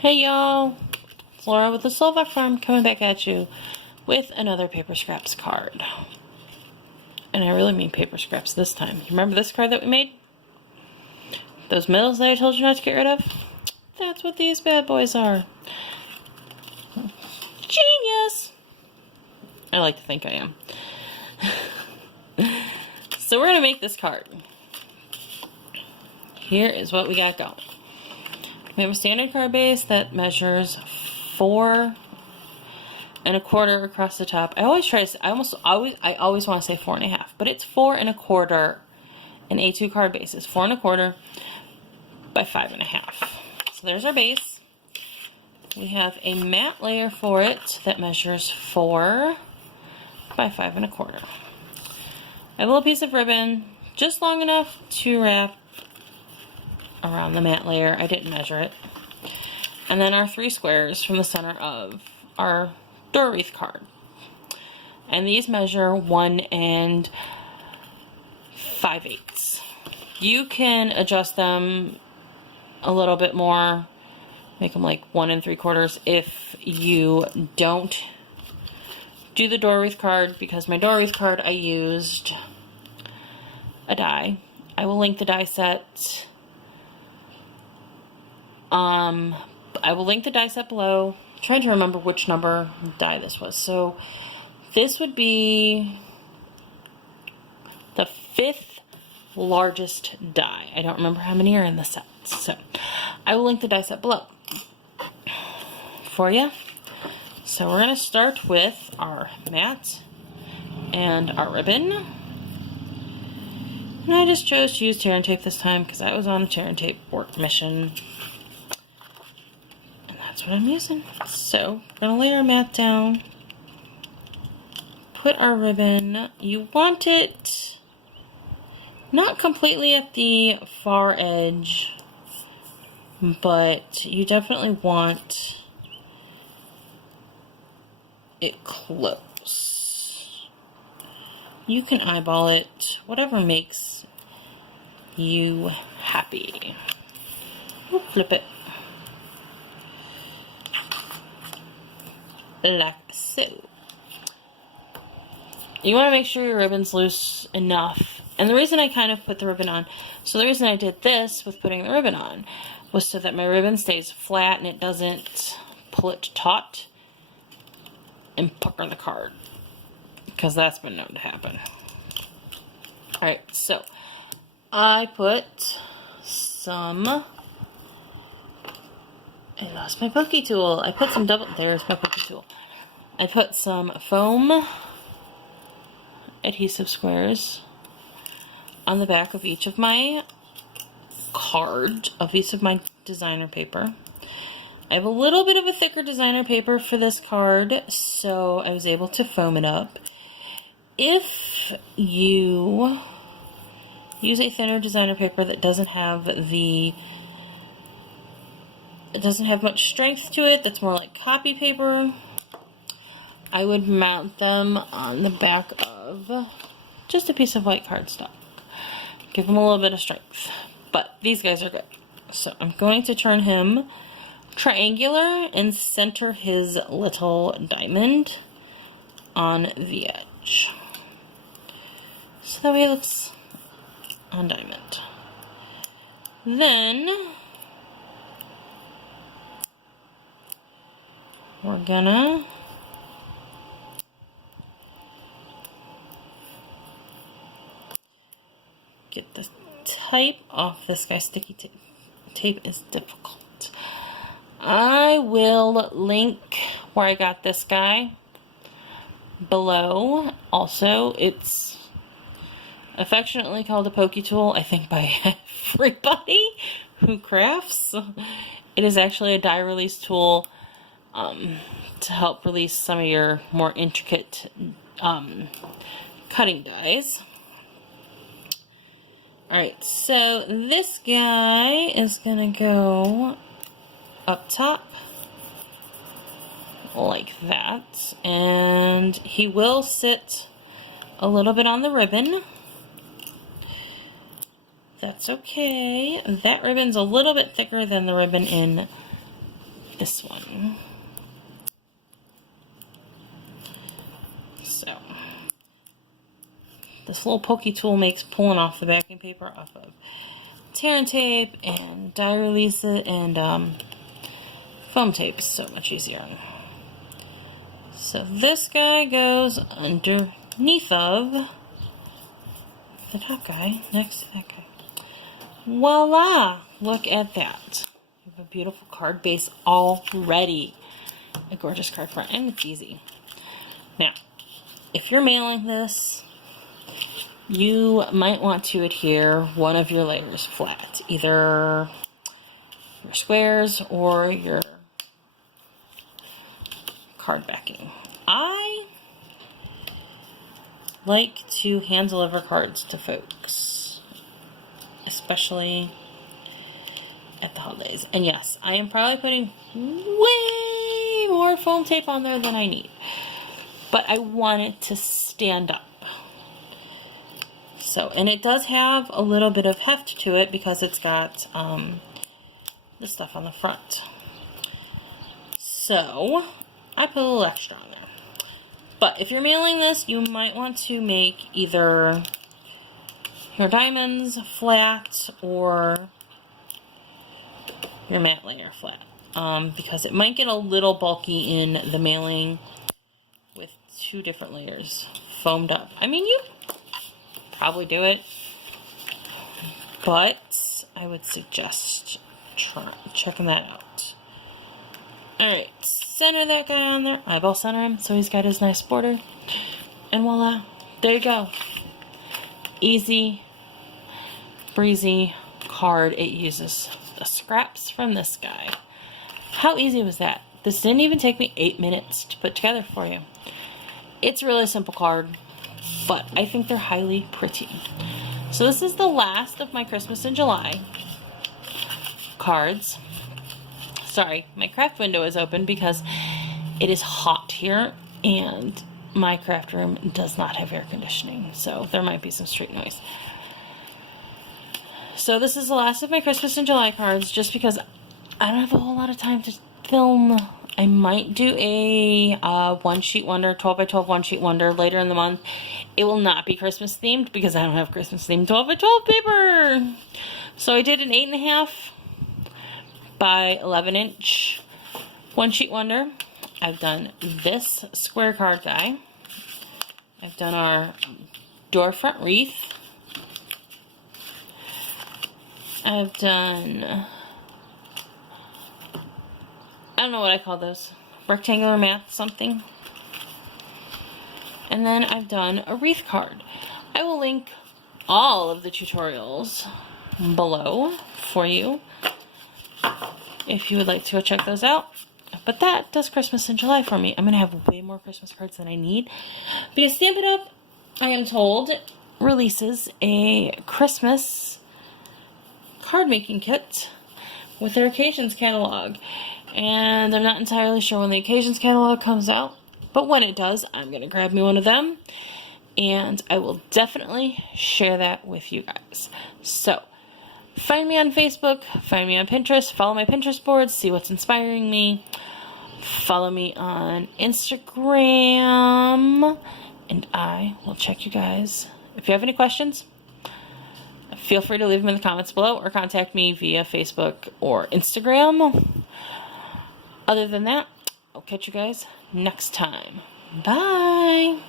Hey y'all, it's Laura with the Slovak Farm coming back at you with another Paper Scraps card. And I really mean Paper Scraps this time. You remember this card that we made? Those medals that I told you not to get rid of? That's what these bad boys are. Genius! I like to think I am. So we're going to make this card. Here is what we got going. We have a standard card base that measures 4 1/4 across the top. I always try to, I always want to say 4 1/2, but it's 4 1/4. An A2 card base is 4 1/4 by 5 1/2. So there's our base. We have a matte layer for it that measures 4 by 5 1/4. I have a little piece of ribbon just long enough to wrap around the matte layer. I didn't measure it. And then our 3 squares from the center of our door wreath card. And these measure 1 5/8. You can adjust them a little bit more, make them like 1 3/4 if you don't do the door wreath card, because my door wreath card I used a die. I will link the die set. I will link the die set below. I'm trying to remember which number die this was. So this would be the 5th largest die. I don't remember how many are in the set. So I will link the die set below for you. So we're going to start with our mat and our ribbon. And I just chose to use tear and tape this time because I was on a tear and tape work mission. That's what I'm using. So we're going to lay our mat down, put our ribbon. You want it not completely at the far edge, but you definitely want it close. You can eyeball it, whatever makes you happy. We'll flip it. Like so. You want to make sure your ribbon's loose enough. And the reason I kind of put the ribbon on, so the reason I did this with putting the ribbon on was so that my ribbon stays flat and it doesn't pull it taut and pucker the card, because that's been known to happen. Alright, so I put some, I lost my pokey tool. I put some there's my pokey tool. I put some foam adhesive squares on the back of each of my my designer paper. I have a little bit of a thicker designer paper for this card, so I was able to foam it up. If you use a thinner designer paper that doesn't have much strength to it, that's more like copy paper, I would mount them on the back of just a piece of white cardstock. Give them a little bit of strength. But these guys are good. So I'm going to turn him triangular and center his little diamond on the edge. So that way it looks on diamond. Then we're gonna get the type off this guy. Sticky tape is difficult. I will link where I got this guy below. Also, it's affectionately called a pokey tool, I think, by everybody who crafts. It is actually a die release tool to help release some of your more intricate cutting dies. Alright, so this guy is gonna go up top like that, and he will sit a little bit on the ribbon. That's okay. That ribbon's a little bit thicker than the ribbon in this one. So, this little pokey tool makes pulling off the backing paper off of tear and tape and die release it and foam tape so much easier. So this guy goes underneath of the top guy, next to that guy. Voila! Look at that. We have a beautiful card base already. A gorgeous card front, and it's easy. Now, if you're mailing this, you might want to adhere one of your layers flat. Either your squares or your card backing. I like to hand deliver cards to folks, especially at the holidays. And yes, I am probably putting way more foam tape on there than I need, but I want it to stand up. So, and it does have a little bit of heft to it because it's got this stuff on the front. So, I put a little extra on there. But if you're mailing this, you might want to make either your diamonds flat or your matte layer flat. Because it might get a little bulky in the mailing with two different layers foamed up. I mean, you probably do it, but I would suggest checking that out. Alright, center that guy on there. Eyeball center him so he's got his nice border. And voila, there you go. Easy, breezy card. It uses the scraps from this guy. How easy was that? This didn't even take me 8 minutes to put together for you. It's a really simple card, but I think they're highly pretty. So this is the last of my Christmas in July cards. Sorry, my craft window is open because it is hot here and my craft room does not have air conditioning, so there might be some street noise. So this is the last of my Christmas in July cards just because I don't have a whole lot of time to film. I might do a one sheet wonder, 12 by 12 one sheet wonder later in the month. It will not be Christmas themed because I don't have Christmas themed 12 by 12 paper. So I did an 8.5 by 11 inch one sheet wonder. I've done this square card guy. I've done our door front wreath. I've done, I don't know what I call those, rectangular math something. And then I've done a wreath card. I will link all of the tutorials below for you if you would like to go check those out. But that does Christmas in July for me. I'm going to have way more Christmas cards than I need. Because Stampin' Up!, I am told, releases a Christmas card making kit with their occasions catalog. And I'm not entirely sure when the occasions catalog comes out. But when it does, I'm going to grab me one of them. And I will definitely share that with you guys. So, find me on Facebook, find me on Pinterest, follow my Pinterest boards, see what's inspiring me. Follow me on Instagram, and I will check you guys. If you have any questions, feel free to leave them in the comments below or contact me via Facebook or Instagram. Other than that, I'll catch you guys next time. Bye!